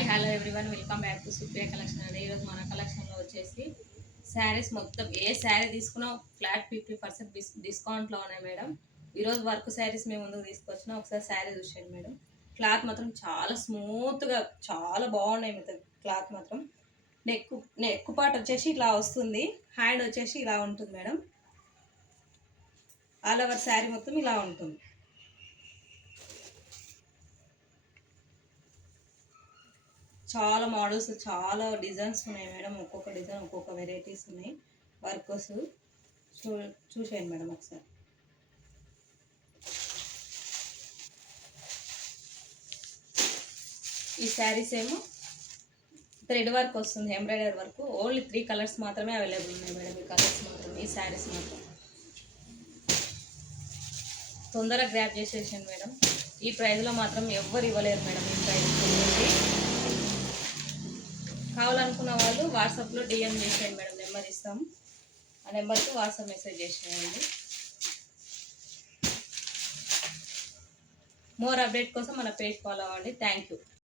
Hi hello everyone, welcome back to Supriya collection అండి. ఈరోజు మన కలెక్షన్లో వచ్చేసి శారీస్ మొత్తం ఏ శారీ తీసుకున్నా ఫ్లాట్ 50% డిస్కౌంట్లో ఉన్నాయి మేడం. ఈరోజు వర్క్ శారీస్ మేము ముందుకు తీసుకొచ్చినా, ఒకసారి శారీ చూసేయండి మేడం. క్లాత్ మాత్రం చాలా స్మూత్గా చాలా బాగున్నాయి మేడం. క్లాత్ మాత్రం నెక్ పార్ట్ వచ్చేసి ఇలా వస్తుంది, హ్యాండ్ వచ్చేసి ఇలా ఉంటుంది మేడం. ఆల్ ఓవర్ శారీ మొత్తం ఇలా ఉంటుంది. చాలా మోడల్స్ చాలా డిజైన్స్ ఉన్నాయి మేడం. ఒక్కొక్క డిజైన్ ఒక్కొక్క వెరైటీస్ ఉన్నాయి. వర్కర్స్ చూసేయండి మేడం ఒకసారి. ఈ శారీస్ ఏమో థ్రెడ్ వర్క్ వస్తుంది, ఎంబ్రాయిడరీ వర్క్. ఓన్లీ 3 కలర్స్ మాత్రమే అవైలబుల్ ఉన్నాయి మేడం. ఈ కలర్స్ మాత్రం, ఈ శారీస్ మాత్రం తొందరగా గ్రాప్ చేసేసాను మేడం. ఈ ప్రైస్లో మాత్రం ఎవ్వరు ఇవ్వలేరు మేడం. ఈ ప్రైస్ కావాలనుకున్న వాళ్ళు వాట్సాప్లో డిఎం చేసేయండి మేడం. నెంబర్ ఇస్తాము, ఆ నెంబర్కి వాట్సాప్ మెసేజ్ చేసేయండి. మోర్ అప్డేట్ కోసం మన పేజ్ ఫాలో అవ్వండి. Thank you.